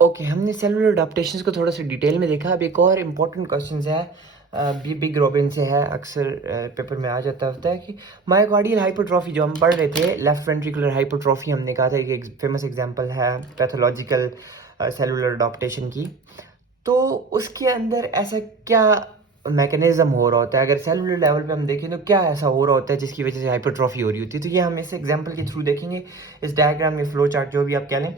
Okay, हमने cellular अडॉप्टेशंस को थोड़ा सा डिटेल में देखा। अब एक और इम्पोर्टेंट क्वेश्चन है, बी बिग रॉबिन से है, अक्सर पेपर में आ जाता होता है कि मायोकार्डियल हाइपरट्रॉफी जो हम पढ़ रहे थे, लेफ्ट वेंट्रिकुलर हाइपरट्रॉफी, हमने कहा था कि एक फेमस एग्जांपल है पैथोलॉजिकल सेलुलर अडॉप्टेशन की। तो उसके अंदर ऐसा क्या मैकेनिज्म हो रहा होता है, अगर सेलुलर लेवल पे हम देखें तो क्या ऐसा हो रहा होता है जिसकी वजह से हाइपरट्रॉफी हो रही होती है? तो ये हम इस एग्जांपल के थ्रू देखेंगे, इस डायग्राम में, फ्लो चार्ट जो भी आप कह लें।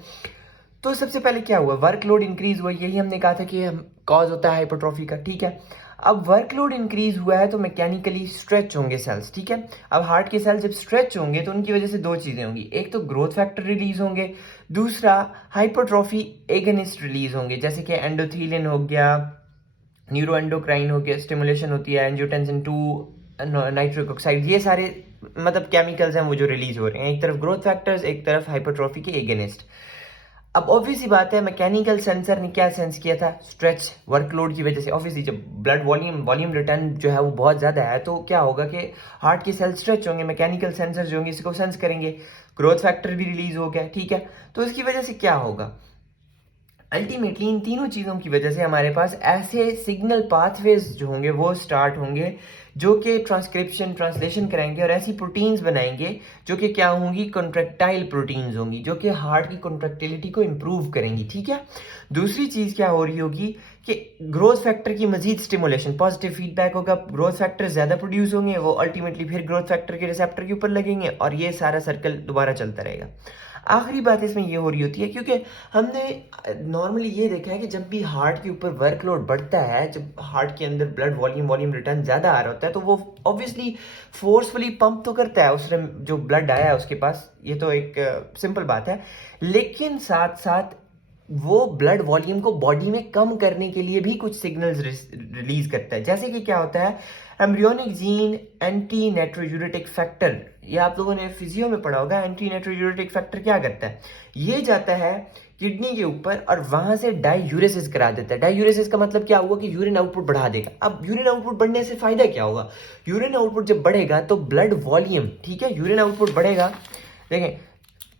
तो सबसे पहले क्या हुआ, वर्कलोड इंक्रीज हुआ, यही हमने कहा था कि हम कॉज होता है हाइपरट्रॉफी का, ठीक है। अब वर्कलोड इंक्रीज हुआ है तो मैकेनिकली स्ट्रेच होंगे सेल्स, ठीक है। अब हार्ट के सेल्स जब स्ट्रेच होंगे तो उनकी वजह से दो चीजें होंगी, एक तो ग्रोथ फैक्टर रिलीज होंगे, दूसरा हाइपरट्रॉफी एगनिस्ट रिलीज होंगे, जैसे कि एंडोथेलियन हो गया, न्यूरो एंडोक्राइन हो गया, स्टिमुलेशन होती है एंजियोटेंसिन 2, नाइट्रिक ऑक्साइड, ये सारे मतलब केमिकल्स हैं वो जो रिलीज हो रहे हैं, एक तरफ ग्रोथ फैक्टर्स, एक तरफ हाइपरट्रॉफी के एगेनिस्ट। अब ऑब्वियसली बात है, मैकेनिकल सेंसर ने क्या सेंस किया था, स्ट्रेच वर्कलोड की वजह से। ऑब्वियसली जब ब्लड वॉल्यूम रिटर्न जो है वो बहुत ज़्यादा है तो क्या होगा कि हार्ट के सेल स्ट्रेच होंगे, मैकेनिकल सेंसर जो होंगे इसको सेंस करेंगे, ग्रोथ फैक्टर भी रिलीज हो गया, ठीक है। तो इसकी वजह से क्या होगा, अल्टीमेटली इन तीनों चीज़ों की वजह से हमारे पास ऐसे सिग्नल पाथवेज जो होंगे वो स्टार्ट होंगे जो कि ट्रांसक्रिप्शन ट्रांसलेशन कराएंगे और ऐसी प्रोटीन्स बनाएंगे जो कि क्या होंगी, कॉन्ट्रेक्टाइल प्रोटीन्स होंगी, जो कि हार्ट की कॉन्ट्रेक्टिलिटी को इम्प्रूव करेंगी, ठीक है। दूसरी चीज़ क्या हो रही होगी कि ग्रोथ फैक्टर की मजीद स्टिमुलेशन, पॉजिटिव फीडबैक होगा, ग्रोथ फैक्टर ज़्यादा प्रोड्यूस होंगे, वो अल्टीमेटली फिर ग्रोथ फैक्टर के रिसेप्टर के ऊपर लगेंगे और ये सारा सर्कल दोबारा चलता रहेगा। आखिरी बात इसमें ये हो रही होती है क्योंकि हमने नॉर्मली ये देखा है कि जब भी हार्ट के ऊपर वर्कलोड बढ़ता है, जब हार्ट के अंदर ब्लड वॉल्यूम रिटर्न ज़्यादा आ रहा होता है तो वो ऑब्वियसली फोर्सफुली पंप तो करता है उसने जो ब्लड आया है उसके पास, ये तो एक सिंपल बात है। लेकिन साथ साथ वो ब्लड वॉल्यूम को बॉडी में कम करने के लिए भी कुछ सिग्नल्स रिलीज करता है, जैसे कि क्या होता है, एम्ब्रियोनिक जीन एंटी नाइट्रोयूरेटिक फैक्टर, ये आप लोगों ने फिजियो में पढ़ा होगा। एंटी नाइट्रोयूरेटिक फैक्टर क्या करता है, ये जाता है किडनी के ऊपर और वहां से डायूरेसिस करा देता है। डायूरेसिस का मतलब क्या हुआ कि यूरिन आउटपुट बढ़ा देगा। अब यूरिन आउटपुट बढ़ने से फायदा क्या होगा, यूरिन आउटपुट जब बढ़ेगा तो ब्लड वॉल्यूम, ठीक है, यूरिन आउटपुट बढ़ेगा, देखें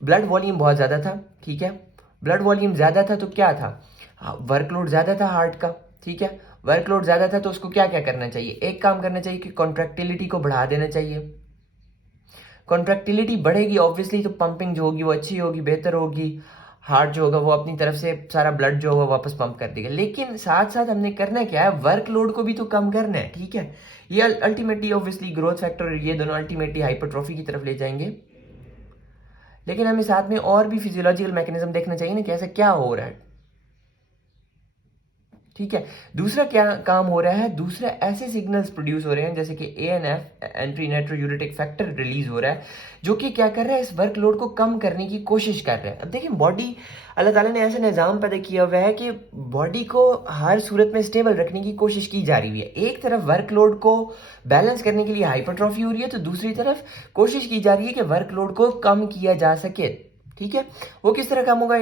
ब्लड वॉल्यूम बहुत ज़्यादा था, ठीक है, ब्लड वॉल्यूम ज़्यादा था तो क्या था, वर्कलोड ज़्यादा था हार्ट का, ठीक है। वर्कलोड ज़्यादा था तो उसको क्या क्या करना चाहिए, एक काम करना चाहिए कि कॉन्ट्रैक्टिलिटी को बढ़ा देना चाहिए। कॉन्ट्रैक्टिलिटी बढ़ेगी ऑब्वियसली तो पंपिंग जो होगी वो अच्छी होगी, बेहतर होगी, हार्ट जो होगा वो अपनी तरफ से सारा ब्लड जो होगा वापस पंप कर देगा। लेकिन साथ साथ हमने करना क्या है, वर्कलोड को भी तो कम करना है, ठीक है। ये अल्टीमेटली ऑब्वियसली ग्रोथ फैक्टर, ये दोनों अल्टीमेटली हाइपरट्रॉफी की तरफ ले जाएंगे। लेकिन हमें साथ में और भी फिजियोलॉजिकल मैकेनिज्म देखना चाहिए ना कि ऐसा क्या हो रहा है, ठीक है। दूसरा क्या काम हो रहा है, दूसरा ऐसे सिग्नल्स प्रोड्यूस हो रहे हैं जैसे कि एएनएफ, एंटी नाइट्रोयूरेटिक फैक्टर रिलीज हो रहा है जो कि क्या कर रहा है, इस वर्कलोड को कम करने की कोशिश कर रहा है। अब देखिए बॉडी, अल्लाह ताला ने ऐसा निज़ाम पैदा किया हुआ है कि बॉडी को हर सूरत में स्टेबल रखने की कोशिश की जा रही है। एक तरफ वर्कलोड को बैलेंस करने के लिए हाइपरट्रॉफी हो रही है तो दूसरी तरफ कोशिश की जा रही है कि वर्कलोड को कम किया जा सके, ठीक है। वो किस तरह कम होगा,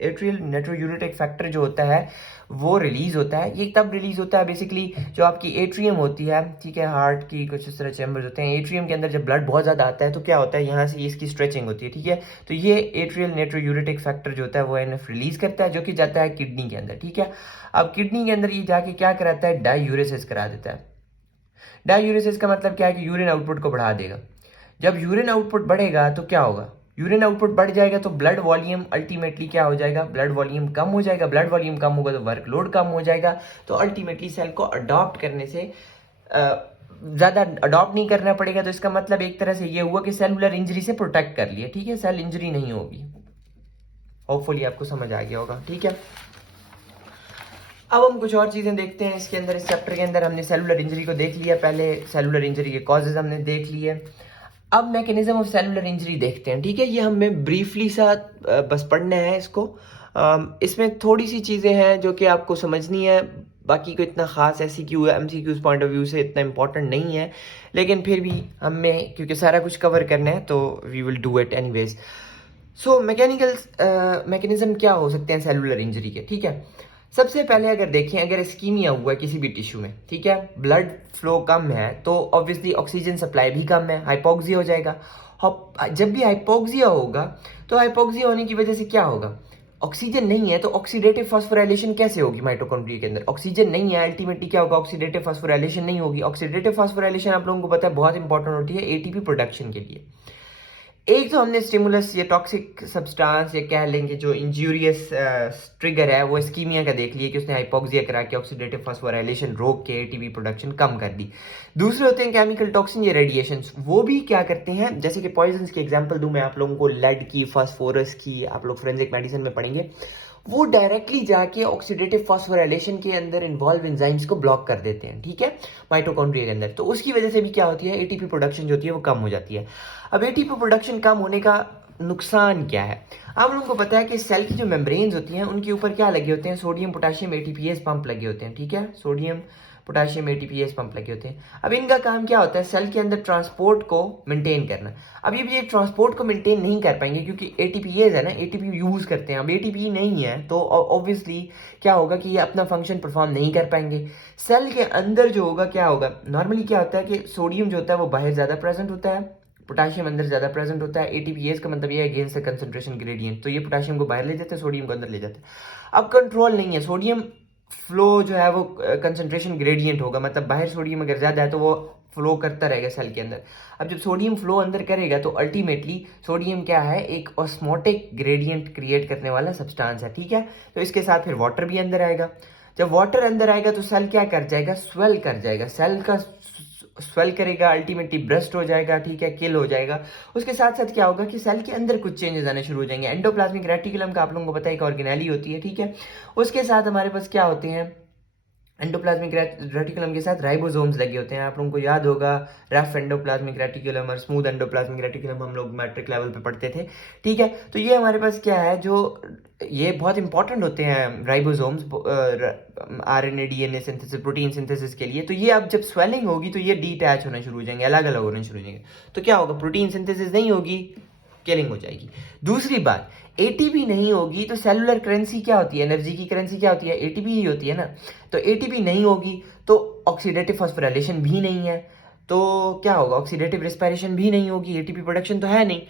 एट्रियल नाइट्रोयूरेटिक फैक्टर जो होता है वो रिलीज होता है। ये तब रिलीज होता है बेसिकली जो आपकी एट्रियम होती है, ठीक है, हार्ट की कुछ इस तरह चैम्बर्स होते हैं, एट्रियम के अंदर जब ब्लड बहुत ज़्यादा आता है तो क्या होता है, यहाँ से इसकी स्ट्रेचिंग होती है, ठीक है। तो ये एट्रियल नाइट्रोयूरेटिक फैक्टर जो होता है वो एनएफ रिलीज करता है जो कि जाता है किडनी के अंदर, ठीक है। अब किडनी के अंदर ये जाके क्या कराता है, डायूरेसिस करा देता है। डायूरेसिस का मतलब क्या है कि यूरिन आउटपुट को बढ़ा देगा। जब यूरिन आउटपुट बढ़ेगा तो क्या होगा, यूरिन आउटपुट बढ़ जाएगा तो ब्लड वॉल्यूम अल्टीमेटली क्या हो जाएगा, ब्लड वॉल्यूम कम हो जाएगा, ब्लड वॉल्यूम कम होगा तो वर्कलोड कम हो जाएगा। तो अल्टीमेटली सेल को अडॉप्ट करने से ज़्यादा अडॉप्ट नहीं करना पड़ेगा। तो इसका मतलब एक तरह से ये हुआ कि सेलुलर इंजरी से प्रोटेक्ट कर लिया, ठीक है, सेल इंजरी नहीं होगी। होपफुली आपको समझ आ गया होगा, ठीक है। अब हम कुछ और चीज़ें देखते हैं इसके अंदर, इस चैप्टर के अंदर हमने सेलुलर इंजरी को देख लिया, पहले सेलुलर इंजरी के कॉजेज हमने देख लिए। अब मैकेनिज्म ऑफ सेलुलर इंजरी देखते हैं, ठीक है। ये हमें ब्रीफली सा बस पढ़ना है इसको। इसमें थोड़ी सी चीज़ें हैं जो कि आपको समझनी है, बाकी को इतना ख़ास MCQ MCQs point of view से इतना इंपॉर्टेंट नहीं है, लेकिन फिर भी हमें क्योंकि सारा कुछ कवर करना है तो we will do it anyways. So mechanical mechanism क्या हो सकते हैं सेलुलर इंजरी के, ठीक है। सबसे पहले अगर देखें, अगर इस्कीमिया हुआ है किसी भी टिश्यू में, ठीक है, ब्लड फ्लो कम है तो ऑब्वियसली ऑक्सीजन सप्लाई भी कम है, हाइपोक्सिया हो जाएगा। जब भी हाइपोक्सिया होगा तो हाइपोक्सिया होने की वजह से क्या होगा, ऑक्सीजन नहीं है तो ऑक्सीडेटिव फास्फोराइलेशन कैसे होगी माइटोकॉन्ड्रिया के अंदर, ऑक्सीजन नहीं है अल्टीमेटली क्या होगा, ऑक्सीडेटिव फास्फोराइलेशन नहीं होगी। ऑक्सीडेटिव फास्फोराइलेशन आप लोगों को पता है बहुत इंपॉर्टेंट होती है एटीपी प्रोडक्शन के लिए। एक तो हमने स्टिमुलस या टॉक्सिक सब्सटेंस या कह लेंगे जो इंजूरियस ट्रिगर है वो इस्कीमिया का देख लिया कि उसने हाइपोक्सिया करा के ऑक्सीडेटिव फास्फोराइलेशन रोक के एटीपी प्रोडक्शन कम कर दी। दूसरे होते हैं केमिकल टॉक्सिन या रेडिएशन, वो भी क्या करते हैं, जैसे कि पॉइजन्स की एग्जांपल दूं मैं आप लोगों को, लेड की, फास्फोरस की, आप लोग फोरेंसिक मेडिसिन में पढ़ेंगे, वो डायरेक्टली जाके ऑक्सीडेटिव फास्फोराइलेशन के अंदर इन्वॉल्व एंजाइम्स को ब्लॉक कर देते हैं, ठीक है, माइटोकॉन्ड्रिया के अंदर। तो उसकी वजह से भी क्या होती है, एटीपी प्रोडक्शन जो होती है वो कम हो जाती है। अब एटीपी प्रोडक्शन कम होने का नुकसान क्या है, आप लोगों को पता है कि सेल की जो मेम्ब्रेन्स होती हैं उनके ऊपर क्या लगे होते हैं, सोडियम पोटेशियम एटीपीएस पंप लगे होते हैं, ठीक है, सोडियम पोटेशियम एटीपीएस पंप लगे होते हैं। अब इनका काम क्या होता है, सेल के अंदर ट्रांसपोर्ट को मेंटेन करना। अब ये ट्रांसपोर्ट को मेंटेन नहीं कर पाएंगे क्योंकि एटीपीएस है ना, एटीपी यूज करते हैं। अब एटीपी नहीं है तो ऑब्वियसली क्या होगा कि ये अपना फंक्शन परफॉर्म नहीं कर पाएंगे। सेल के अंदर जो होगा क्या होगा, नॉर्मली क्या होता है कि सोडियम जो होता है वो बाहर ज्यादा प्रेजेंट होता है, पोटेशियम अंदर ज्यादा प्रेजेंट होता है। एटीपीएस का मतलब ये है अगेंस्ट द कंसंट्रेशन ग्रेडियंट, तो ये पोटेशियम को बाहर ले जाते हैं, सोडियम को अंदर ले जाते हैं। अब कंट्रोल नहीं है, सोडियम फ्लो जो है वो कंसंट्रेशन ग्रेडियंट होगा, मतलब बाहर सोडियम अगर ज्यादा है तो वो फ्लो करता रहेगा सेल के अंदर। अब जब सोडियम फ्लो अंदर करेगा तो अल्टीमेटली सोडियम क्या है, एक ऑस्मोटिक ग्रेडियंट क्रिएट करने वाला सब्सटेंस है, ठीक है। तो इसके साथ फिर वाटर भी अंदर आएगा। जब वाटर अंदर आएगा तो सेल क्या कर जाएगा, स्वेल कर जाएगा, सेल का स्वेल करेगा, अल्टीमेटली ब्रस्ट हो जाएगा, ठीक है, किल हो जाएगा। उसके साथ साथ क्या होगा कि सेल के अंदर कुछ चेंजेस आने शुरू हो जाएंगे। एंडोप्लाज्मिक रेटिकुलम का आप लोगों को पता है एक ऑर्गेनेली होती है, ठीक है। उसके साथ हमारे पास क्या होते हैं, एंडोप्लाज्मिक रेटिकुलम के साथ राइबोसोम्स लगे होते हैं। आप लोगों को याद होगा रफ एंडोप्लाज्मिक रेटिकुलम और स्मूथ एंडोप्लाज्मिक रेटिकुलम हम लोग मैट्रिक लेवल पे पढ़ते थे, ठीक है। तो ये हमारे पास क्या है, जो ये बहुत इंपॉर्टेंट होते हैं ribosomes RNA DNA synthesis, protein synthesis के लिए। तो ये अब जब स्वेलिंग होगी तो ये डीटैच होना शुरू हो जाएंगे, अलग अलग होने शुरू हो जाएंगे। तो क्या होगा, प्रोटीन सिंथेसिस नहीं होगी, किलिंग हो जाएगी। दूसरी बात, एटीपी नहीं होगी तो सेलुलर करेंसी क्या होती है, एनर्जी की करेंसी क्या होती है, एटीपी ही होती है ना। तो एटीपी नहीं होगी तो ऑक्सीडेटिव फास्फोराइलेशन भी नहीं है, तो क्या होगा, ऑक्सीडेटिव रेस्पिरेशन भी नहीं होगी, एटीपी प्रोडक्शन तो है नहीं।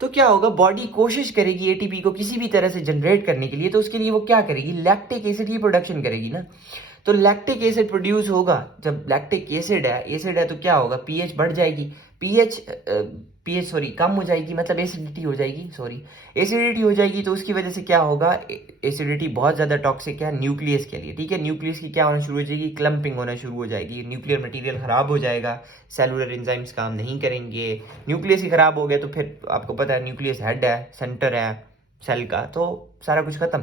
तो क्या होगा, बॉडी कोशिश करेगी एटीपी को किसी भी तरह से जनरेट करने के लिए, तो उसके लिए वो क्या करेगी, लैक्टिक एसिड की प्रोडक्शन करेगी ना। तो लैक्टिक एसिड प्रोड्यूस होगा, जब लैक्टिक एसिड है तो क्या होगा, पीएच बढ़ जाएगी, पीएच कम हो जाएगी, मतलब एसिडिटी हो जाएगी, एसिडिटी हो जाएगी। तो उसकी वजह से क्या होगा, एसिडिटी बहुत ज्यादा टॉक्सिक है न्यूक्लियस के लिए, ठीक है। न्यूक्लियस की क्या होना शुरू हो जाएगी, क्लम्पिंग होना शुरू हो जाएगी, न्यूक्लियर मटेरियल खराब हो जाएगा, सेलुलर एंजाइम्स काम नहीं करेंगे। न्यूक्लियस ही खराब हो गया तो फिर आपको पता है न्यूक्लियस हेड है, सेंटर है सेल का, तो सारा कुछ खत्म,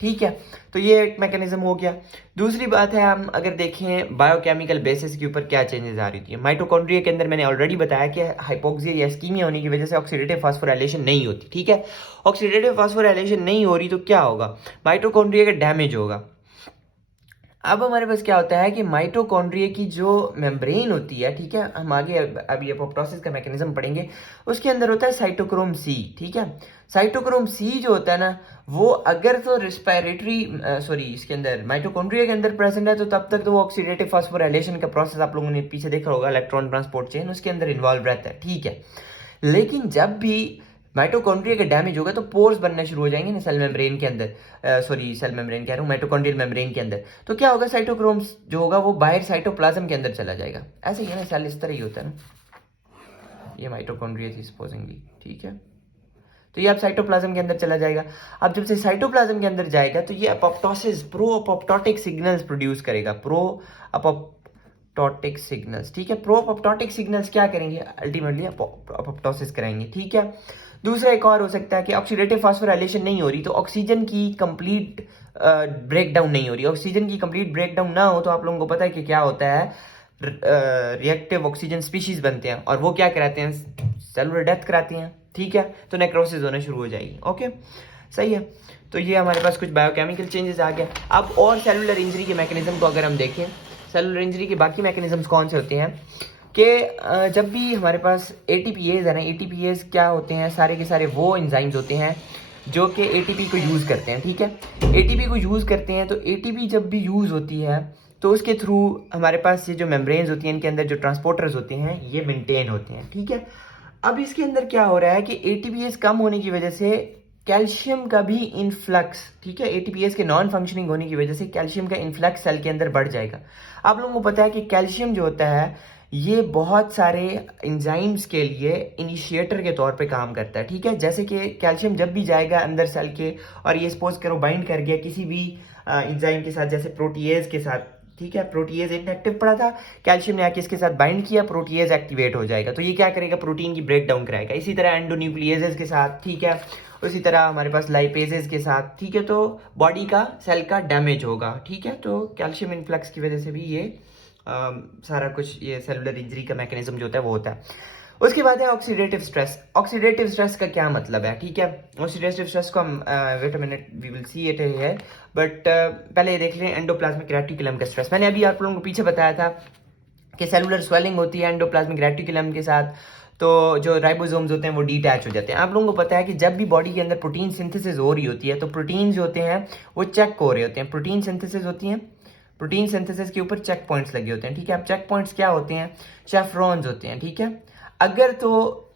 ठीक है। तो ये एक मैकेनिज्म हो गया। दूसरी बात है, हम अगर देखें बायोकेमिकल बेसिस के ऊपर क्या चेंजेस आ रही थी माइटोकॉन्ड्रिया के अंदर, मैंने ऑलरेडी बताया कि हाइपोक्सिया या इस्कीमिया होने की वजह से ऑक्सीडेटिव फास्फोराइलेशन नहीं होती, ठीक है। ऑक्सीडेटिव फास्फोराइलेशन नहीं हो रही तो क्या होगा, माइटोकॉन्ड्रिया का डैमेज होगा। अब हमारे पास क्या होता है कि माइटोकॉन्ड्रिया की जो मेम्ब्रेन होती है, ठीक है, हम आगे अभी एपोप्टोसिस का मैकेनिज्म पढ़ेंगे, उसके अंदर होता है साइटोक्रोम सी, ठीक है। साइटोक्रोम सी जो होता है ना, वो अगर तो इसके अंदर माइटोकॉन्ड्रिया के अंदर प्रेजेंट है तो तब तक तो वो ऑक्सीडेटिव फास्फोराइलेशन का प्रोसेस आप लोगों ने पीछे देखा होगा, इलेक्ट्रॉन ट्रांसपोर्ट चेन उसके अंदर इन्वॉल्व रहता है, ठीक है। लेकिन जब भी माइटोकॉन्ड्रिया का डैमेज होगा तो पोर्स बनना शुरू हो जाएंगे ना सेल मेम्ब्रेन के अंदर, सेल मेम्ब्रेन कह रहा हूँ, माइटोकॉन्ड्रियल मेम्ब्रेन के अंदर। तो क्या होगा, साइटोक्रोम जो होगा वो बाहर साइटोप्लाज्म के अंदर चला जाएगा। ऐसे ही है ना, सेल इस तरह ही होता है ना, ये माइटोकॉन्ड्रिया थी सपोजिंगली, ठीक है। तो ये अब साइटोप्लाज्म के अंदर चला जाएगा। अब जब से साइटोप्लाज्म के अंदर जाएगा तो ये apoptosis, pro apoptotic signals produce करेगा, प्रो अपोप्टोटिक सिग्नल्स, ठीक है। प्रो अपोप्टोटिक सिग्नल्स क्या करेंगे, अल्टीमेटली अपोप्टोसिस कराएंगे, ठीक है। दूसरा एक और हो सकता है कि ऑक्सीडेटिव फास्फोराइलेशन नहीं हो रही तो ऑक्सीजन की कंप्लीट ब्रेकडाउन नहीं हो रही। ऑक्सीजन की कंप्लीट ब्रेकडाउन ना हो तो आप लोगों को पता है कि क्या होता है, रिएक्टिव ऑक्सीजन स्पीशीज बनते हैं और वो क्या कराते हैं, सेलुलर डेथ कराती हैं, ठीक है। तो नेक्रोसिस होना शुरू हो जाएगी, ओके, सही है। तो ये हमारे पास कुछ बायोकेमिकल चेंजेस आ गया। अब और सेलुलर इंजरी के मैकेनिज्म को अगर हम देखें, सेलुलर इंजरी के बाकी मैकेनिज्म्स कौन से होते हैं कि जब भी हमारे पास एटीपीएज है ना, एटीपीएज क्या होते हैं, सारे के सारे वो एंजाइम्स होते हैं जो कि एटीपी को यूज़ करते हैं, ठीक है। एटीपी को यूज़ करते हैं तो एटीपी जब भी यूज़ होती है तो उसके थ्रू हमारे पास ये जो मेम्ब्रेन्स होती हैं, इनके अंदर जो ट्रांसपोर्टर्स होते हैं ये मेंटेन होते हैं, ठीक है। अब इसके अंदर क्या हो रहा है कि एटीपीएस कम होने की वजह से कैल्शियम का भी इनफ्लक्स, ठीक है, एटीपीएस के नॉन फंक्शनिंग होने की वजह से कैल्शियम का इनफ्लक्स सेल के अंदर बढ़ जाएगा। आप लोगों को पता है कि कैल्शियम जो होता है ये बहुत सारे एंजाइम्स के लिए इनिशिएटर के तौर पे काम करता है, ठीक है। जैसे कि कैल्शियम जब भी जाएगा अंदर सेल के और ये सपोज करो बाइंड कर गया किसी भी एंजाइम के साथ, जैसे प्रोटीएज के साथ, ठीक है, प्रोटीएज इनएक्टिव पड़ा था, कैल्शियम ने आके इसके साथ बाइंड किया, प्रोटीएज एक्टिवेट हो जाएगा, तो ये क्या करेगा, प्रोटीन की ब्रेक डाउन कराएगा। इसी तरह एंडोन्यूक्लियेजेस के साथ, ठीक है, उसी तरह हमारे पास लाइपेजेस के साथ, ठीक है, तो बॉडी का सेल का डैमेज होगा, ठीक है। तो कैल्शियम इनफ्लक्स की वजह से भी ये सारा कुछ, ये सेलुलर इंजरी का मैकेनिज्म जो होता है वो होता है। उसके बाद है ऑक्सीडेटिव स्ट्रेस। ऑक्सीडेटिव स्ट्रेस का क्या मतलब है, ठीक है। ऑक्सीडेटिव स्ट्रेस को हम wait a minute we will see it है, बट पहले ये देख लें एंडोप्लाज्मिक रेटिकुलम का स्ट्रेस। मैंने अभी आप लोगों को पीछे बताया था कि सेलुलर स्वेलिंग होती है एंडोप्लाज्मिक रेटिकुलम के साथ, तो जो राइबोसोम्स होते हैं वो डिटैच हो जाते हैं। आप लोगों को पता है कि जब भी बॉडी के अंदर प्रोटीन सिंथेसिस हो रही होती है तो प्रोटीन जो होते हैं वो चेक हो रहे होते हैं, प्रोटीन सिंथेसिस होती हैं, प्रोटीन सिंथेसिस के ऊपर चेक पॉइंट्स लगे होते हैं, ठीक है। अब चेक पॉइंट्स क्या होते हैं, शेफ्रॉन्स होते हैं, ठीक है। अगर तो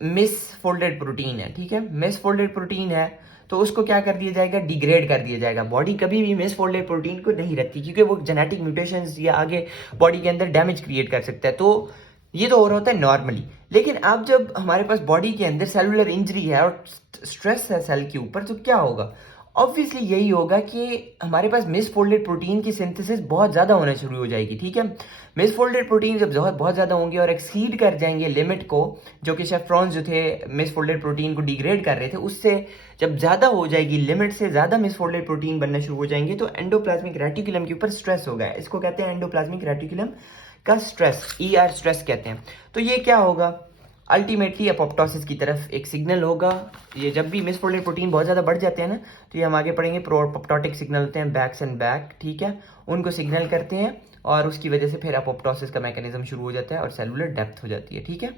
मिस फोल्डेड प्रोटीन है, ठीक है, मिस फोल्डेड प्रोटीन है तो उसको क्या कर दिया जाएगा, डिग्रेड कर दिया जाएगा। बॉडी कभी भी मिस फोल्डेड प्रोटीन को नहीं रखती क्योंकि वो जेनेटिक म्यूटेशंस या आगे बॉडी के अंदर डैमेज क्रिएट कर सकता है। तो ये तो हो रहा होता है नॉर्मली, लेकिन अब जब हमारे पास बॉडी के अंदर सेलुलर इंजरी है और स्ट्रेस है सेल के ऊपर, तो क्या होगा, ऑब्वियसली यही होगा कि हमारे पास मिसफोल्डेड प्रोटीन की सिंथेसिस बहुत ज़्यादा होना शुरू हो जाएगी, ठीक है। मिसफोल्डेड प्रोटीन जब बहुत ज़्यादा होंगे और एक्सीड कर जाएंगे लिमिट को, जो कि शेफ्रॉन्स जो थे मिसफोल्डेड प्रोटीन को डिग्रेड कर रहे थे, उससे जब ज़्यादा हो जाएगी, लिमिट से ज़्यादा मिसफोल्डेड प्रोटीन बनना शुरू हो जाएंगे, तो एंडोप्लाज्मिक रेटिकुलम के ऊपर स्ट्रेस होगा। इसको कहते हैं एंडोप्लाज्मिक रेटिकुलम का स्ट्रेस, ER स्ट्रेस कहते हैं। तो ये क्या होगा, अल्टीमेटली अपोप्टोसिस की तरफ एक सिग्नल होगा। ये जब भी मिसफोल्डेड प्रोटीन बहुत ज़्यादा बढ़ जाते हैं ना, तो ये हम आगे पढ़ेंगे, प्रोअपोप्टोटिक सिग्नल होते हैं, बैक्स एंड बैक, ठीक है, उनको सिग्नल करते हैं और उसकी वजह से फिर अपोप्टोसिस का मैकेनिज्म शुरू हो जाता है और सेलुलर डेप्थ हो जाती है, ठीक है।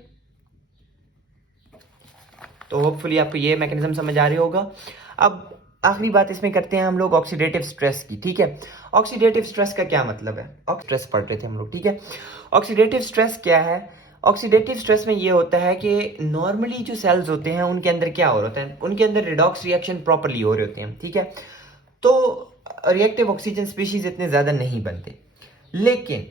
तो होपफुली आपको ये मैकेनिज्म समझ आ रही होगा। अब आखिरी बात इसमें करते हैं हम लोग ऑक्सीडेटिव स्ट्रेस की, ठीक है। ऑक्सीडेटिव स्ट्रेस का क्या मतलब है, स्ट्रेस पढ़ रहे थे हम लोग, ठीक है। ऑक्सीडेटिव स्ट्रेस क्या है, ऑक्सीडेटिव स्ट्रेस में ये होता है कि नॉर्मली जो सेल्स होते हैं उनके अंदर क्या हो रहा है, उनके अंदर रिडॉक्स रिएक्शन प्रॉपर्ली हो रहे होते हैं, ठीक है। तो रिएक्टिव ऑक्सीजन स्पीशीज इतने ज़्यादा नहीं बनते, लेकिन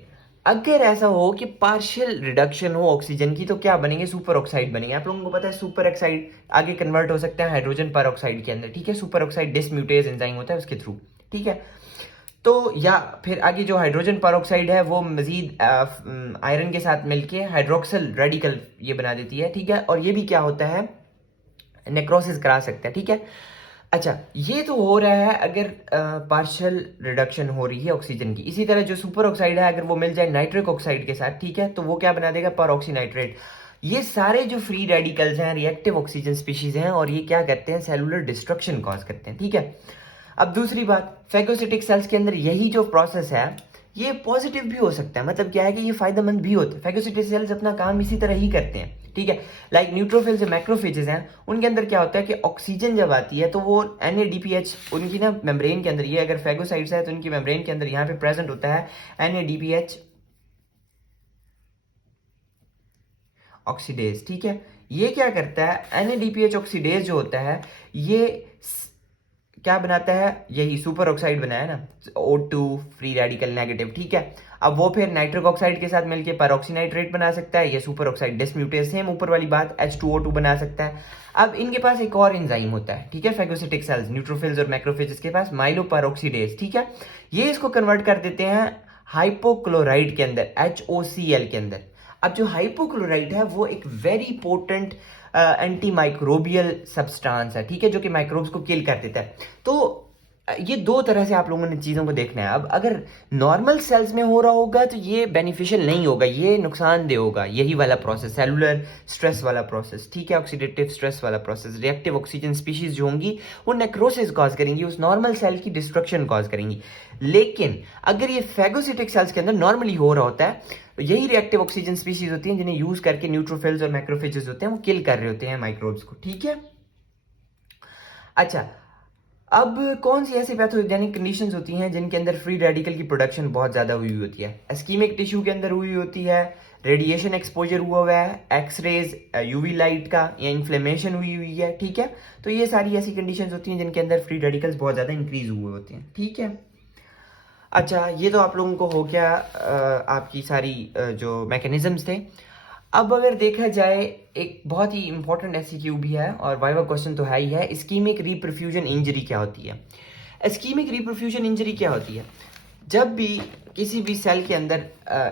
अगर ऐसा हो कि पार्शियल रिडक्शन हो ऑक्सीजन की, तो क्या बनेंगे, सुपर ऑक्साइड बनेंगे। आप लोगों को पता है सुपर ऑक्साइड आगे कन्वर्ट हो सकता है हाइड्रोजन पर ऑक्साइड के अंदर, ठीक है। सुपर ऑक्साइड डिसम्यूटेज एंजाइम होता है उसके थ्रू, ठीक है। तो या फिर आगे जो हाइड्रोजन पर है वो मजीद आयरन के साथ मिलके हाइड्रोक्सल रेडिकल ये बना देती है, ठीक है। और ये भी क्या होता है, नेक्रोसिस करा सकता है, ठीक है। अच्छा, ये तो हो रहा है अगर पार्शियल रिडक्शन हो रही है ऑक्सीजन की। इसी तरह जो सुपर ऑक्साइड है अगर वो मिल जाए नाइट्रिक ऑक्साइड के साथ, ठीक है, तो वो क्या बना देगा, परऑक्सीनाइट्रेट। ये सारे जो फ्री रेडिकल्स हैं रिएक्टिव ऑक्सीजन स्पीशीज हैं और ये क्या करते हैं, सेलुलर डिस्ट्रक्शन कॉज करते हैं, ठीक है। अब दूसरी बात, फैगोसिटिक सेल्स के अंदर यही जो प्रोसेस है ये पॉजिटिव भी हो सकता है, मतलब क्या है कि ये फायदेमंद भी होते हैं। फैगोसिटिक सेल्स अपना काम इसी तरह ही करते हैं, ठीक है। लाइक न्यूट्रोफिल्स जो मैक्रोफेजेस हैं उनके अंदर क्या होता है कि ऑक्सीजन जब आती है तो वो NADPH उनकी ना मेम्ब्रेन के अंदर, ये अगर फैगोसाइट्स है तो उनकी मेम्ब्रेन के अंदर यहाँ पे प्रेजेंट होता है NADPH ऑक्सीडेज, ठीक है। ये क्या करता है, NADPH ऑक्सीडेज जो होता है ये क्या बनाता है, यही सुपर ऑक्साइड बनाया ना, O2 फ्री रेडिकल नेगेटिव, ठीक है। अब वो फिर नाइट्रिक ऑक्साइड के साथ मिलकर परऑक्सीनाइट्रेट बना सकता है, ये सुपर ऑक्साइड डिसम्यूटेज, सेम ऊपर वाली बात, H2O2 बना सकता है। अब इनके पास एक और एंजाइम होता है, ठीक है, फैगोसिटिक सेल्स न्यूट्रोफिल्स और मैक्रोफेजेस के पास, माइलोपेरोक्सीडेज, ठीक है। ये इसको कन्वर्ट कर देते हैं हाइपोक्लोराइड के अंदर, HOCl के अंदर। अब जो हाइपोक्लोराइड है वो एक very potent anti microbial substance है, ठीक है, जो कि माइक्रोब्स को किल कर देता है। तो ये दो तरह से आप लोगों ने चीज़ों को देखना है। अब अगर नॉर्मल सेल्स में हो रहा होगा तो ये बेनिफिशियल नहीं होगा, ये नुकसानदेह होगा, यही वाला प्रोसेस सेलुलर स्ट्रेस वाला प्रोसेस, ठीक है, ऑक्सीडेटिव स्ट्रेस वाला प्रोसेस। रिएक्टिव ऑक्सीजन स्पीशीज जो होंगी वो नेक्रोसिस कॉज करेंगी, उस नॉर्मल सेल की डिस्ट्रक्शन कॉज करेंगी। लेकिन अगर ये फैगोसिटिक सेल्स के अंदर नॉर्मली हो रहा होता है तो यही रिएक्टिव ऑक्सीजन स्पीशीज होती हैं जिन्हें यूज करके न्यूट्रोफिल्स और मैक्रोफेजेस होते हैं वो किल कर रहे होते हैं माइक्रोब्स को, ठीक है। अच्छा, अब कौन सी ऐसी पैथोजेनिक कंडीशंस होती हैं जिनके अंदर फ्री रेडिकल की प्रोडक्शन बहुत ज़्यादा हुई होती है, इस्कीमिक टिश्यू के अंदर हुई होती है, रेडिएशन एक्सपोजर हुआ है, एक्सरेज, यूवी लाइट का, या इन्फ्लेमेशन हुई हुई है, ठीक है। तो ये सारी ऐसी कंडीशंस होती हैं जिनके अंदर फ्री रेडिकल्स बहुत ज़्यादा इंक्रीज हुए होते हैं, ठीक है। अच्छा, ये तो आप लोगों को हो गया आपकी सारी जो मैकेनिज्म्स थे। अब अगर देखा जाए, एक बहुत ही इंपॉर्टेंट एमसीक्यू भी है और वाइवा क्वेश्चन तो है ही है, इस्कीमिक रीपरफ्यूजन इंजरी क्या होती है। इस्कीमिक रीपरफ्यूजन इंजरी क्या होती है? जब भी किसी भी सेल के अंदर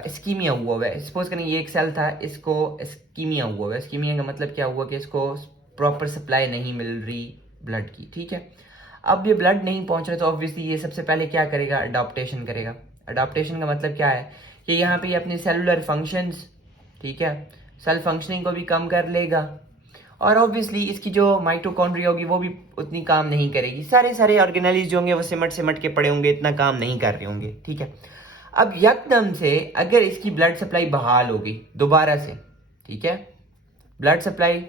इस्कीमिया हुआ है, सपोज करें ये एक सेल था, इसको इस्कीमिया हुआ है। इस्कीमिया का मतलब क्या हुआ कि इसको प्रॉपर सप्लाई नहीं मिल रही ब्लड की, ठीक है। अब ये ब्लड नहीं पहुंच रहा तो ऑब्वियसली ये सबसे पहले क्या करेगा? अडॉप्टेशन करेगा। अडॉप्टेशन का मतलब क्या है कि यहाँ पे ये अपने सेलुलर फंक्शंस, ठीक है, सेल फंक्शनिंग को भी कम कर लेगा, और ऑब्वियसली इसकी जो माइटोकॉन्ड्रिया होगी वो भी उतनी काम नहीं करेगी। सारे सारे ऑर्गेनेलिज जो होंगे वो सिमट सिमट के पड़े होंगे, इतना काम नहीं कर रहे होंगे, ठीक है। अब यकदम से अगर इसकी ब्लड सप्लाई बहाल हो गई दोबारा से, ठीक है, ब्लड सप्लाई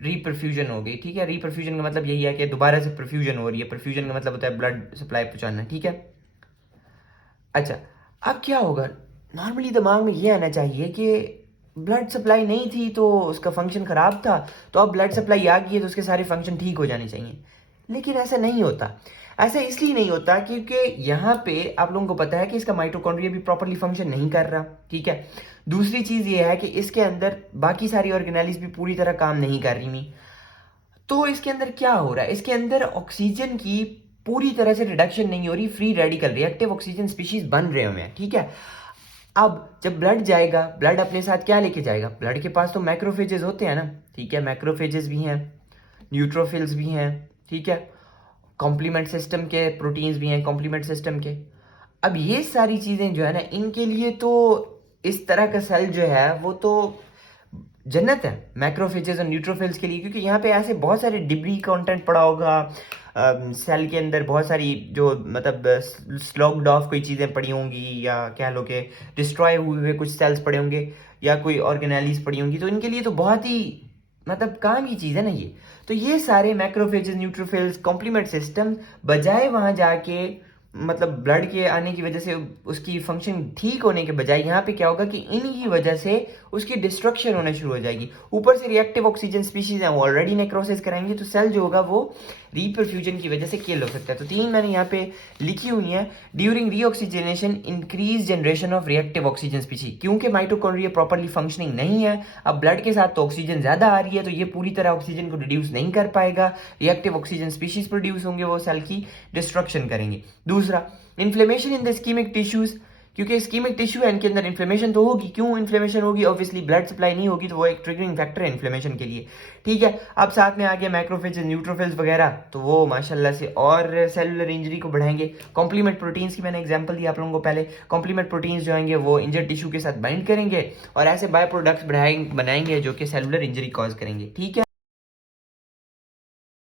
रीपरफ्यूजन हो गई, ठीक है। रीपरफ्यूजन का मतलब यही है कि दोबारा से परफ्यूजन हो रही है। परफ्यूजन का मतलब होता है ब्लड सप्लाई पहुंचाना, ठीक है। अच्छा, अब क्या होगा? नॉर्मली दिमाग में ये आना चाहिए कि ब्लड सप्लाई नहीं थी तो उसका फंक्शन खराब था, तो अब ब्लड सप्लाई आ गई है तो उसके सारे फंक्शन ठीक हो जाने चाहिए। लेकिन ऐसा नहीं होता। ऐसा इसलिए नहीं होता क्योंकि यहाँ पे आप लोगों को पता है कि इसका माइटोकॉन्ड्रिया भी प्रॉपरली फंक्शन नहीं कर रहा, ठीक है। दूसरी चीज ये है कि इसके अंदर बाकी सारी ऑर्गेनेलिज भी पूरी तरह काम नहीं कर रही। तो इसके अंदर क्या हो रहा है? इसके अंदर ऑक्सीजन की पूरी तरह से रिडक्शन नहीं हो रही, free radical reactive oxygen species बन रहे हैं, ठीक है। अब जब ब्लड जाएगा, ब्लड अपने साथ क्या लेके जाएगा? ब्लड के पास तो मैक्रोफेजेस होते हैं ना, ठीक है, मैक्रोफेजेस भी हैं, न्यूट्रोफिल्स भी हैं, ठीक है, कॉम्प्लीमेंट सिस्टम के प्रोटीन्स भी हैं, कॉम्प्लीमेंट सिस्टम के। अब ये सारी चीजें जो है ना, इनके लिए तो इस तरह का सेल जो है वो तो जन्नत है मैक्रोफेजेस और न्यूट्रोफिल्स के लिए, क्योंकि यहाँ पे ऐसे बहुत सारे डिब्री कंटेंट पड़ा होगा सेल के अंदर, बहुत सारी जो मतलब स्लॉग्ड ऑफ कोई चीज़ें पड़ी होंगी, या कह लो कि डिस्ट्रॉय हुए हुए कुछ सेल्स पड़े होंगे, या कोई ऑर्गेनेलिज पड़ी होंगी, तो इनके लिए तो बहुत ही मतलब काम की चीज़ है ना ये। तो ये सारे मैक्रोफेजेस, न्यूट्रोफिल्स, कॉम्प्लीमेंट सिस्टम बजाय वहाँ जाके मतलब ब्लड के आने की वजह से उसकी फंक्शन ठीक होने के बजाय यहाँ पे क्या होगा कि इनकी वजह से उसकी डिस्ट्रक्शन होना शुरू हो जाएगी। ऊपर से रिएक्टिव ऑक्सीजन स्पीशीज हैं वो ऑलरेडी नेक्रोसिस कराएंगे, तो सेल जो होगा वो रीपरफ्यूजन की वजह से किल हो सकता है। तो तीन मैंने यहाँ पे लिखी हुई है। During reoxygenation increase generation of reactive oxygen species, क्योंकि माइटोकॉन्ड्रिया प्रॉपरली फंक्शनिंग नहीं है, अब ब्लड के साथ तो ऑक्सीजन ज्यादा आ रही है, तो ये पूरी तरह ऑक्सीजन को रिड्यूस नहीं कर पाएगा, रिएक्टिव ऑक्सीजन स्पीशीज प्रोड्यूस होंगे, वो सेल की डिस्ट्रक्शन करेंगे। दूसरा, inflammation in the ischaemic tissues, क्योंकि इस्कीमिक टिश्यू है इनके अंदर इन्फ्लेमेशन तो होगी। क्यों इन्फ्लेमेशन होगी? ऑब्वियसली ब्लड सप्लाई नहीं होगी, तो वो एक ट्रिगरिंग फैक्टर है इन्फ्लेमेशन के लिए, ठीक है। अब साथ में आ गया मैक्रोफेजेस, न्यूट्रोफिल्स वगैरह, तो वो माशाल्लाह से और सेलुलर इंजरी को बढ़ाएंगे। कॉम्प्लीमेंट प्रोटीन्स की मैंने एग्जांपल दी आप लोगों को पहले। कॉम्प्लीमेंट प्रोटीन्स जो आएंगे वो इंजर्ड टिश्यू के साथ बाइंड करेंगे और ऐसे बाय प्रोडक्ट्स बनाएंगे जो कि सेलुलर इंजरी कॉज करेंगे, ठीक है।